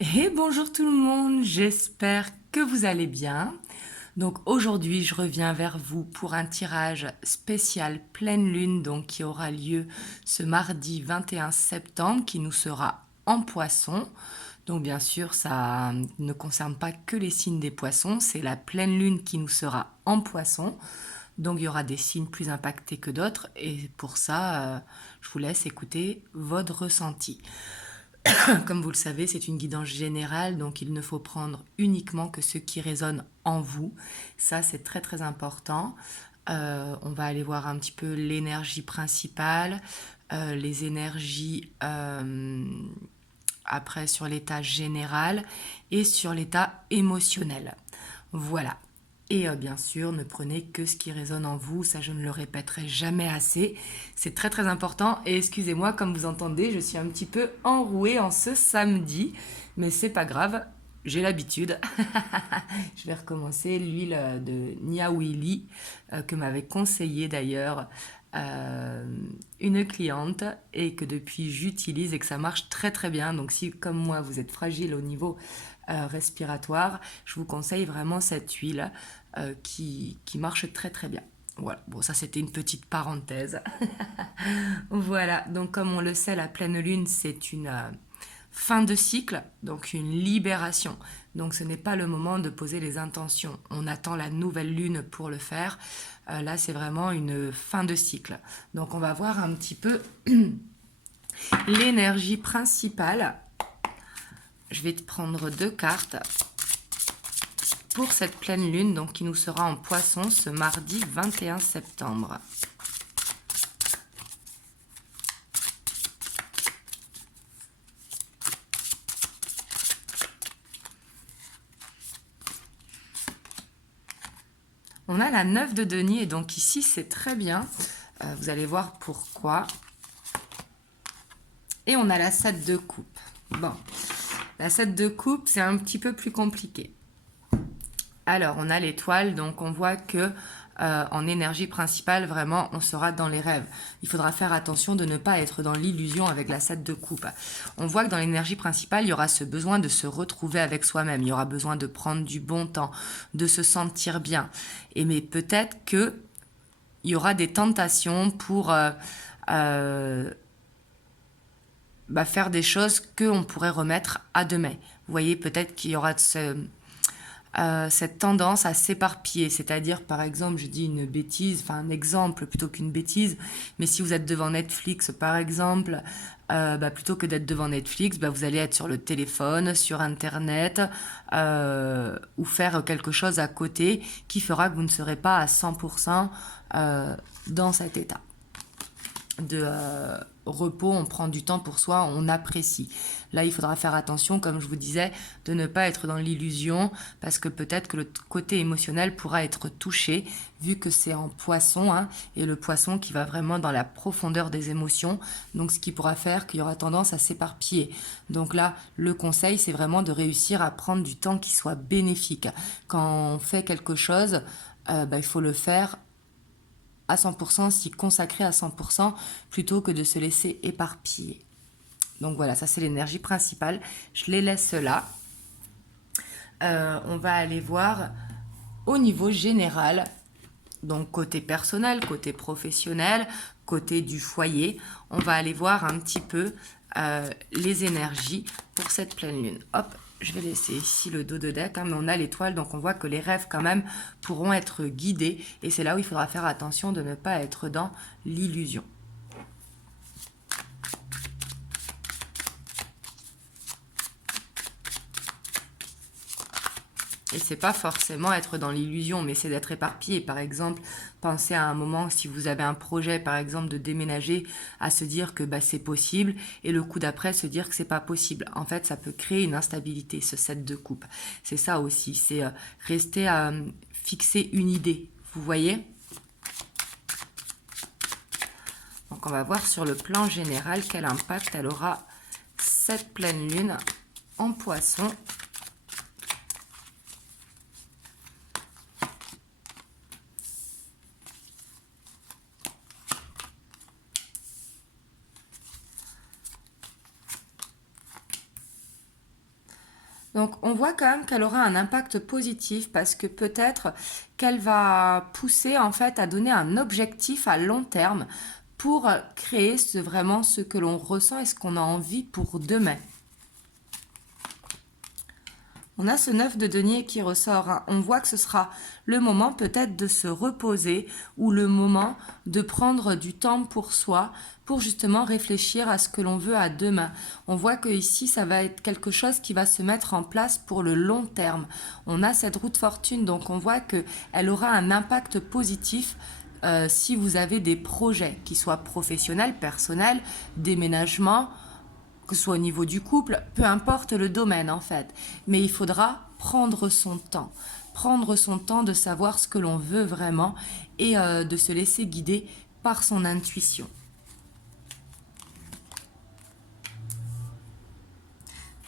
Et bonjour tout le monde, j'espère que vous allez bien. Donc aujourd'hui, je reviens vers vous pour un tirage spécial pleine lune, donc qui aura lieu ce mardi 21 septembre, qui nous sera en poisson. Donc bien sûr, ça ne concerne pas que les signes des poissons, c'est la pleine lune qui nous sera en poisson. Donc il y aura des signes plus impactés que d'autres et pour ça, je vous laisse écouter votre ressenti. Comme vous le savez, c'est une guidance générale, donc il ne faut prendre uniquement que ce qui résonne en vous. Ça, c'est très très important. On va aller voir un petit peu l'énergie principale, les énergies après sur l'état général et sur l'état émotionnel. Voilà. Et bien sûr, ne prenez que ce qui résonne en vous, ça je ne le répéterai jamais assez. C'est très très important et excusez-moi, comme vous entendez, je suis un petit peu enrouée en ce samedi, mais c'est pas grave, j'ai l'habitude. Je vais recommencer l'huile de Niawili que m'avait conseillé d'ailleurs euh, une cliente et que depuis j'utilise et que ça marche très très bien. Donc si comme moi vous êtes fragile au niveau respiratoire, je vous conseille vraiment cette huile qui marche très très bien. Voilà, bon ça c'était une petite parenthèse. Voilà, donc comme on le sait, la pleine lune c'est une fin de cycle, donc une libération. Donc ce n'est pas le moment de poser les intentions. On attend la nouvelle lune pour le faire. Là c'est vraiment une fin de cycle. Donc on va voir un petit peu l'énergie principale. Je vais te prendre deux cartes pour cette pleine lune, donc qui nous sera en poisson ce mardi 21 septembre. On a la 9 de denier, et donc ici c'est très bien. Vous allez voir pourquoi. Et on a la 7 de coupe. Bon, la 7 de coupe, c'est un petit peu plus compliqué. Alors, on a l'étoile, donc on voit que en énergie principale, vraiment, on sera dans les rêves. Il faudra faire attention de ne pas être dans l'illusion avec la 7 de coupe. On voit que dans l'énergie principale, il y aura ce besoin de se retrouver avec soi-même. Il y aura besoin de prendre du bon temps, de se sentir bien. Et mais peut-être que il y aura des tentations pour euh, faire des choses qu'on pourrait remettre à demain. Vous voyez, peut-être qu'il y aura cette tendance à s'éparpiller. C'est-à-dire, par exemple, je dis une bêtise, enfin un exemple plutôt qu'une bêtise, mais si vous êtes devant Netflix, par exemple, plutôt que d'être devant Netflix, vous allez être sur le téléphone, sur Internet, ou faire quelque chose à côté qui fera que vous ne serez pas à 100% dans cet état de repos, on prend du temps pour soi, on apprécie. Là, il faudra faire attention, comme je vous disais, de ne pas être dans l'illusion, parce que peut-être que le côté émotionnel pourra être touché, vu que c'est en poisson, hein, et le poisson qui va vraiment dans la profondeur des émotions, donc ce qui pourra faire qu'il y aura tendance à s'éparpiller. Donc là, le conseil, c'est vraiment de réussir à prendre du temps qui soit bénéfique. Quand on fait quelque chose, il faut le faire à 100%, s'y consacrer à 100%, plutôt que de se laisser éparpiller. Donc voilà, ça c'est l'énergie principale. Je les laisse là. On va aller voir au niveau général, donc côté personnel, côté professionnel, côté du foyer. On va aller voir un petit peu les énergies pour cette pleine lune. Hop, je vais laisser ici le dos de deck, hein, mais on a l'étoile, donc on voit que les rêves quand même pourront être guidés. Et c'est là où il faudra faire attention de ne pas être dans l'illusion. Et c'est pas forcément être dans l'illusion, mais c'est d'être éparpillé. Par exemple, pensez à un moment, si vous avez un projet, par exemple, de déménager, à se dire que c'est possible, et le coup d'après, se dire que c'est pas possible. En fait, ça peut créer une instabilité, ce set de coupe. C'est ça aussi, c'est rester à fixer une idée. Vous voyez? Donc, on va voir sur le plan général quel impact elle aura cette pleine lune en poisson. Donc on voit quand même qu'elle aura un impact positif parce que peut-être qu'elle va pousser en fait à donner un objectif à long terme pour créer vraiment ce que l'on ressent et ce qu'on a envie pour demain. On a ce 9 de denier qui ressort. Hein. On voit que ce sera le moment peut-être de se reposer ou le moment de prendre du temps pour soi, pour justement réfléchir à ce que l'on veut à demain. On voit que ici, ça va être quelque chose qui va se mettre en place pour le long terme. On a cette roue de fortune, donc on voit qu'elle aura un impact positif si vous avez des projets, qui soient professionnels, personnels, déménagement, que ce soit au niveau du couple, peu importe le domaine en fait. Mais il faudra prendre son temps de savoir ce que l'on veut vraiment et de se laisser guider par son intuition.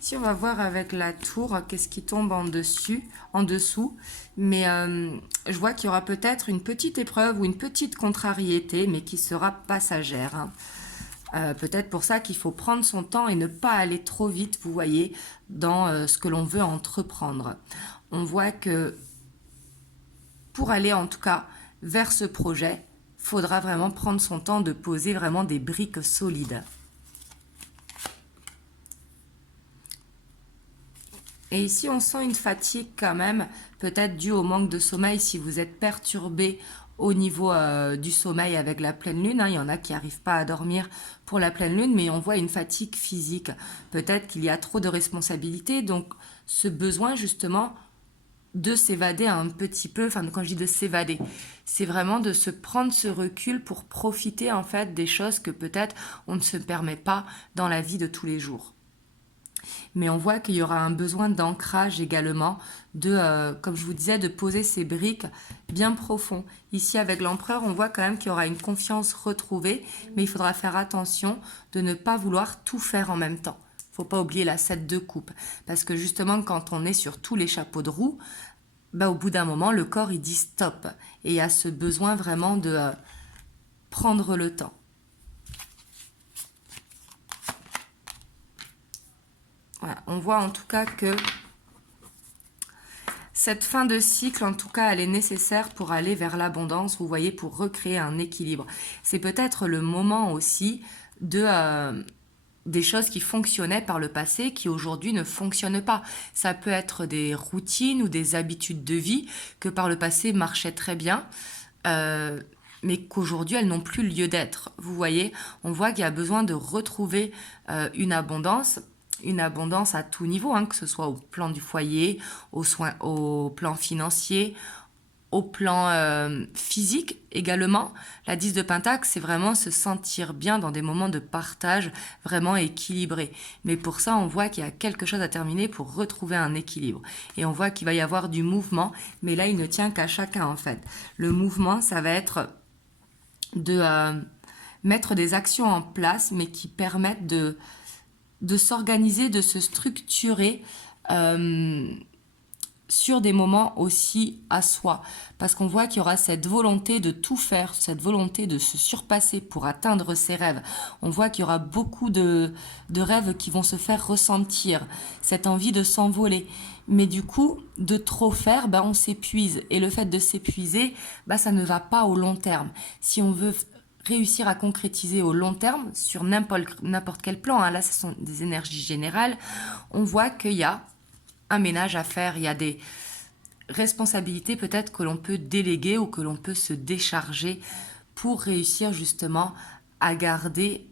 Si on va voir avec la tour, qu'est-ce qui tombe en dessous, mais je vois qu'il y aura peut-être une petite épreuve ou une petite contrariété, mais qui sera passagère. Hein. Peut-être pour ça qu'il faut prendre son temps et ne pas aller trop vite, vous voyez, dans ce que l'on veut entreprendre. On voit que pour aller en tout cas vers ce projet, il faudra vraiment prendre son temps de poser vraiment des briques solides. Et ici, on sent une fatigue quand même, peut-être due au manque de sommeil si vous êtes perturbé au niveau du sommeil avec la pleine lune. Hein. Il y en a qui n'arrivent pas à dormir pour la pleine lune, mais on voit une fatigue physique. Peut-être qu'il y a trop de responsabilités, donc ce besoin justement de s'évader un petit peu, enfin quand je dis de s'évader, c'est vraiment de se prendre ce recul pour profiter en fait des choses que peut-être on ne se permet pas dans la vie de tous les jours. Mais on voit qu'il y aura un besoin d'ancrage également, comme je vous disais, de poser ces briques bien profond. Ici, avec l'empereur, on voit quand même qu'il y aura une confiance retrouvée, mais il faudra faire attention de ne pas vouloir tout faire en même temps. Il ne faut pas oublier la 7 de coupe, parce que justement, quand on est sur tous les chapeaux de roue, au bout d'un moment, le corps, il dit stop. Et il y a ce besoin vraiment de prendre le temps. Voilà, on voit en tout cas que cette fin de cycle, en tout cas, elle est nécessaire pour aller vers l'abondance, vous voyez, pour recréer un équilibre. C'est peut-être le moment aussi des choses qui fonctionnaient par le passé, qui aujourd'hui ne fonctionnent pas. Ça peut être des routines ou des habitudes de vie que par le passé marchaient très bien, mais qu'aujourd'hui elles n'ont plus lieu d'être. Vous voyez, on voit qu'il y a besoin de retrouver une abondance à tout niveau, hein, que ce soit au plan du foyer, au plan financier, au plan physique également. La 10 de Pentacle, c'est vraiment se sentir bien dans des moments de partage vraiment équilibrés. Mais pour ça, on voit qu'il y a quelque chose à terminer pour retrouver un équilibre. Et on voit qu'il va y avoir du mouvement, mais là, il ne tient qu'à chacun en fait. Le mouvement, ça va être de mettre des actions en place, mais qui permettent de s'organiser, de se structurer sur des moments aussi à soi. Parce qu'on voit qu'il y aura cette volonté de tout faire, cette volonté de se surpasser pour atteindre ses rêves. On voit qu'il y aura beaucoup de rêves qui vont se faire ressentir, cette envie de s'envoler. Mais du coup, de trop faire, on s'épuise. Et le fait de s'épuiser, ça ne va pas au long terme. Si on veut réussir à concrétiser au long terme, sur n'importe quel plan, hein, là ce sont des énergies générales, on voit qu'il y a un ménage à faire, il y a des responsabilités peut-être que l'on peut déléguer ou que l'on peut se décharger pour réussir justement à garder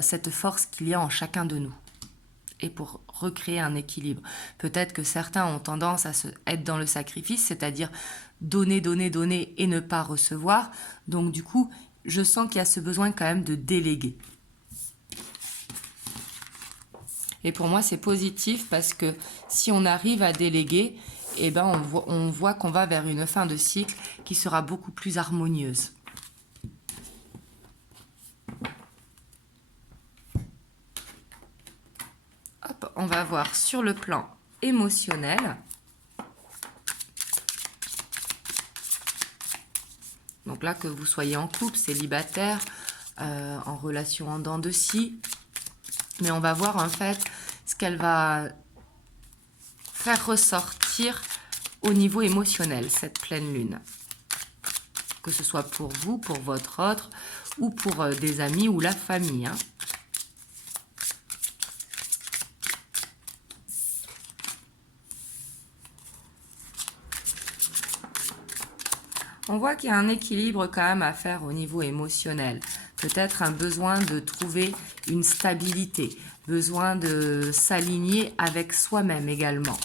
cette force qu'il y a en chacun de nous et pour recréer un équilibre. Peut-être que certains ont tendance à être dans le sacrifice, c'est-à-dire donner, donner, donner et ne pas recevoir. Donc du coup, je sens qu'il y a ce besoin quand même de déléguer. Et pour moi, c'est positif parce que si on arrive à déléguer, on voit qu'on va vers une fin de cycle qui sera beaucoup plus harmonieuse. Hop, on va voir sur le plan émotionnel. Donc là, que vous soyez en couple, célibataire, en relation en dents de scie. Mais on va voir en fait ce qu'elle va faire ressortir au niveau émotionnel cette pleine lune. Que ce soit pour vous, pour votre autre, ou pour des amis ou la famille. Hein. On voit qu'il y a un équilibre quand même à faire au niveau émotionnel. Peut-être un besoin de trouver une stabilité, besoin de s'aligner avec soi-même également.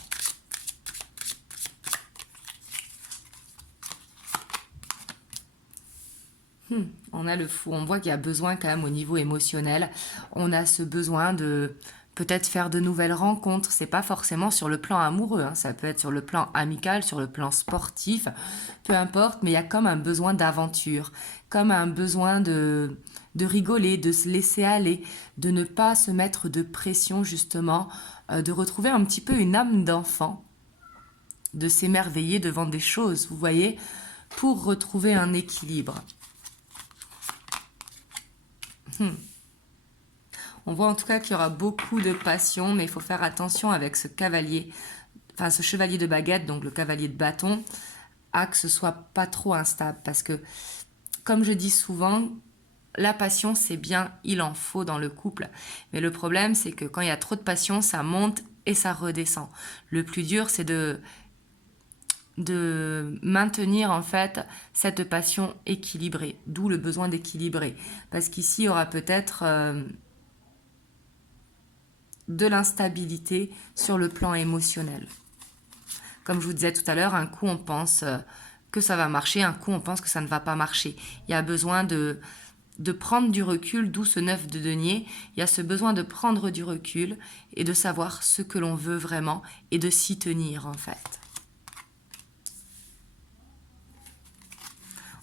On a le fou, on voit qu'il y a besoin quand même au niveau émotionnel. On a ce besoin de peut-être faire de nouvelles rencontres. C'est pas forcément sur le plan amoureux, hein. Ça peut être sur le plan amical, sur le plan sportif, peu importe, mais il y a comme un besoin d'aventure, comme un besoin de rigoler, de se laisser aller, de ne pas se mettre de pression justement, de retrouver un petit peu une âme d'enfant, de s'émerveiller devant des choses, vous voyez, pour retrouver un équilibre. On voit en tout cas qu'il y aura beaucoup de passion, mais il faut faire attention avec ce cavalier, enfin ce chevalier de baguette, donc le cavalier de bâton, à que ce soit pas trop instable. Parce que, comme je dis souvent, la passion c'est bien, il en faut dans le couple. Mais le problème c'est que quand il y a trop de passion, ça monte et ça redescend. Le plus dur c'est de maintenir en fait cette passion équilibrée, d'où le besoin d'équilibrer. Parce qu'ici il y aura peut-être de l'instabilité sur le plan émotionnel. Comme je vous disais tout à l'heure, un coup on pense que ça va marcher, un coup on pense que ça ne va pas marcher. Il y a besoin de prendre du recul, d'où ce 9 de denier. Il y a ce besoin de prendre du recul et de savoir ce que l'on veut vraiment et de s'y tenir en fait.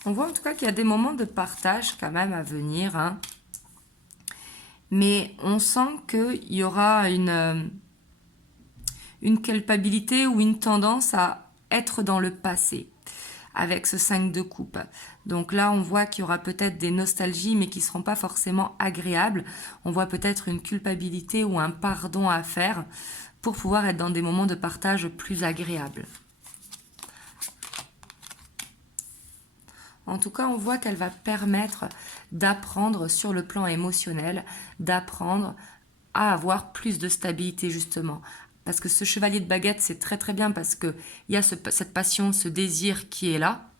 On voit en tout cas qu'il y a des moments de partage quand même à venir. Hein. Mais on sent qu'il y aura une culpabilité ou une tendance à être dans le passé avec ce 5 de coupe. Donc là, on voit qu'il y aura peut-être des nostalgies, mais qui ne seront pas forcément agréables. On voit peut-être une culpabilité ou un pardon à faire pour pouvoir être dans des moments de partage plus agréables. En tout cas, on voit qu'elle va permettre d'apprendre sur le plan émotionnel, d'apprendre à avoir plus de stabilité justement. Parce que ce chevalier de baguette, c'est très très bien parce qu'il y a cette passion, ce désir qui est là,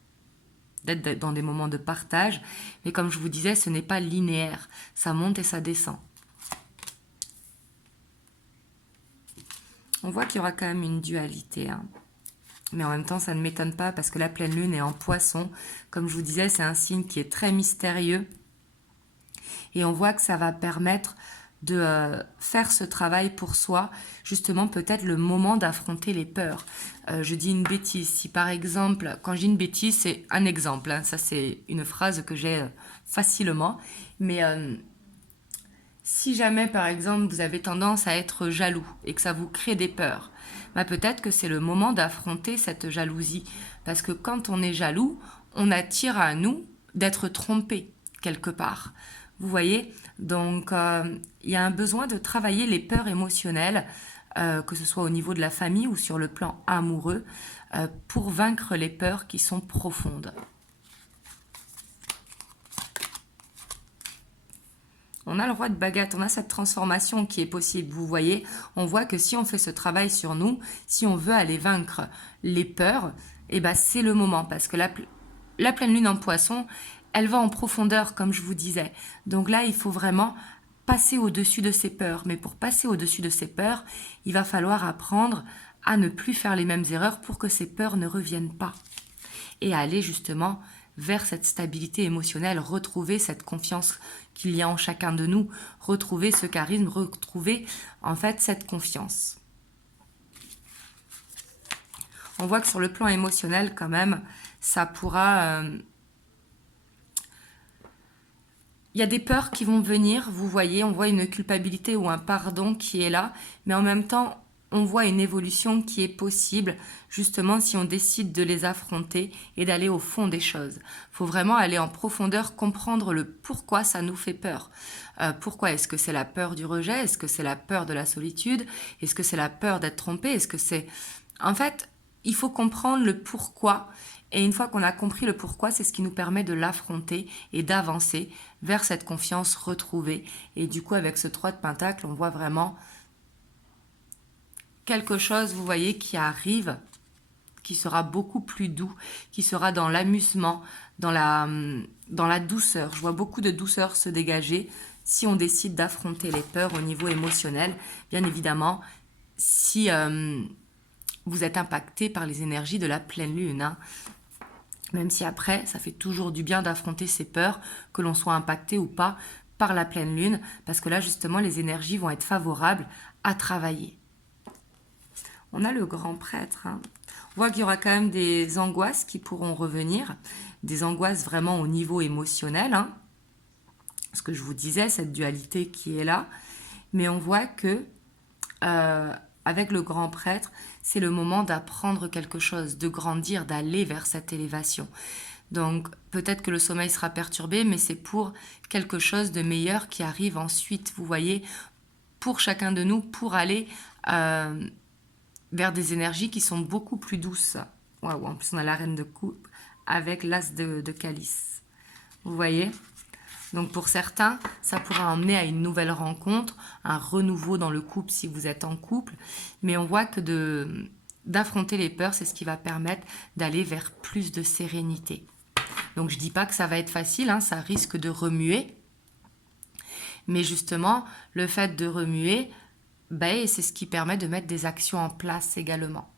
d'être dans des moments de partage. Mais comme je vous disais, ce n'est pas linéaire. Ça monte et ça descend. On voit qu'il y aura quand même une dualité, hein. Mais en même temps, ça ne m'étonne pas parce que la pleine lune est en poisson. Comme je vous disais, c'est un signe qui est très mystérieux. Et on voit que ça va permettre de faire ce travail pour soi, justement peut-être le moment d'affronter les peurs. Je dis une bêtise. Si par exemple, quand je dis une bêtise, c'est un exemple. Hein, ça, c'est une phrase que j'ai facilement. Mais si jamais, par exemple, vous avez tendance à être jaloux et que ça vous crée des peurs, bah peut-être que c'est le moment d'affronter cette jalousie. Parce que quand on est jaloux, on attire à nous d'être trompé quelque part. Vous voyez? Donc, il y a un besoin de travailler les peurs émotionnelles, que ce soit au niveau de la famille ou sur le plan amoureux, pour vaincre les peurs qui sont profondes. On a le roi de baguette, on a cette transformation qui est possible. Vous voyez, on voit que si on fait ce travail sur nous, si on veut aller vaincre les peurs, eh ben c'est le moment. Parce que la pleine lune en poisson, elle va en profondeur, comme je vous disais. Donc là, il faut vraiment passer au-dessus de ces peurs. Mais pour passer au-dessus de ces peurs, il va falloir apprendre à ne plus faire les mêmes erreurs pour que ces peurs ne reviennent pas. Et à aller justement vers cette stabilité émotionnelle, retrouver cette confiance qu'il y a en chacun de nous, retrouver ce charisme, retrouver en fait cette confiance. On voit que sur le plan émotionnel quand même, ça pourra... Il y a des peurs qui vont venir, vous voyez, on voit une culpabilité ou un pardon qui est là, mais en même temps, on voit une évolution qui est possible, justement, si on décide de les affronter et d'aller au fond des choses. Il faut vraiment aller en profondeur, comprendre le pourquoi ça nous fait peur. Pourquoi? Est-ce que c'est la peur du rejet? Est-ce que c'est la peur de la solitude? Est-ce que c'est la peur d'être trompé? Est-ce que c'est... En fait, il faut comprendre le pourquoi. Et une fois qu'on a compris le pourquoi, c'est ce qui nous permet de l'affronter et d'avancer vers cette confiance retrouvée. Et du coup, avec ce 3 de Pentacle, on voit vraiment quelque chose, vous voyez, qui arrive, qui sera beaucoup plus doux, qui sera dans l'amusement, dans la douceur. Je vois beaucoup de douceur se dégager si on décide d'affronter les peurs au niveau émotionnel. Bien évidemment, si vous êtes impacté par les énergies de la pleine lune, hein. Même si après, ça fait toujours du bien d'affronter ces peurs, que l'on soit impacté ou pas par la pleine lune, parce que là, justement, les énergies vont être favorables à travailler. On a le grand prêtre, hein. On voit qu'il y aura quand même des angoisses qui pourront revenir, des angoisses vraiment au niveau émotionnel, hein. Ce que je vous disais, cette dualité qui est là. Mais on voit que avec le grand prêtre, c'est le moment d'apprendre quelque chose, de grandir, d'aller vers cette élévation. Donc peut-être que le sommeil sera perturbé, mais c'est pour quelque chose de meilleur qui arrive ensuite, vous voyez, pour chacun de nous, pour aller vers des énergies qui sont beaucoup plus douces. Waouh, en plus on a la reine de coupe avec l'as de calice. Vous voyez ? Donc pour certains, ça pourra emmener à une nouvelle rencontre, un renouveau dans le couple si vous êtes en couple. Mais on voit que d'affronter les peurs, c'est ce qui va permettre d'aller vers plus de sérénité. Donc je ne dis pas que ça va être facile, hein, ça risque de remuer. Mais justement, le fait de remuer, c'est ce qui permet de mettre des actions en place également.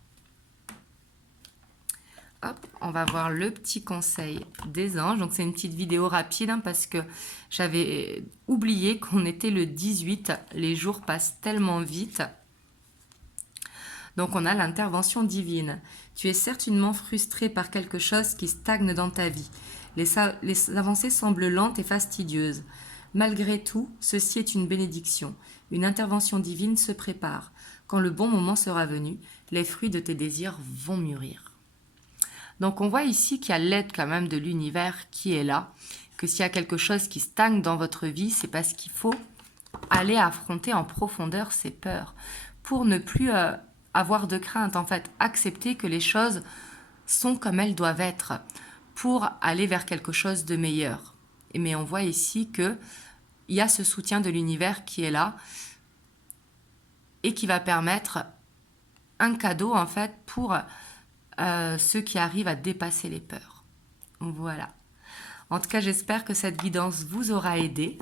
Hop, on va voir le petit conseil des anges. Donc c'est une petite vidéo rapide, hein, parce que j'avais oublié qu'on était le 18. Les jours passent tellement vite. Donc on a l'intervention divine. Tu es certainement frustré par quelque chose qui stagne dans ta vie. Les avancées semblent lentes et fastidieuses. Malgré tout, ceci est une bénédiction. Une intervention divine se prépare. Quand le bon moment sera venu, les fruits de tes désirs vont mûrir. Donc on voit ici qu'il y a l'aide quand même de l'univers qui est là, que s'il y a quelque chose qui stagne dans votre vie, c'est parce qu'il faut aller affronter en profondeur ces peurs pour ne plus avoir de crainte, en fait, accepter que les choses sont comme elles doivent être pour aller vers quelque chose de meilleur. Mais on voit ici qu'il y a ce soutien de l'univers qui est là et qui va permettre un cadeau, en fait, pour ceux qui arrivent à dépasser les peurs. Voilà. En tout cas, j'espère que cette guidance vous aura aidé.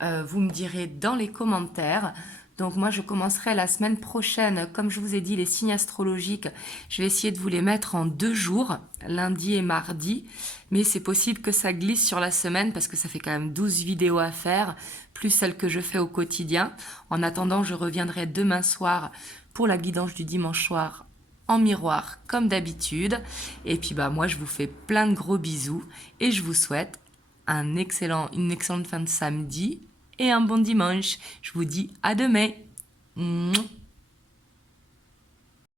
Vous me direz dans les commentaires. Donc moi, je commencerai la semaine prochaine. Comme je vous ai dit, les signes astrologiques, je vais essayer de vous les mettre en 2 jours, lundi et mardi. Mais c'est possible que ça glisse sur la semaine parce que ça fait quand même 12 vidéos à faire, plus celles que je fais au quotidien. En attendant, je reviendrai demain soir pour la guidance du dimanche soir en miroir comme d'habitude. Et puis moi je vous fais plein de gros bisous et je vous souhaite une excellente fin de samedi et un bon dimanche. Je vous dis à demain.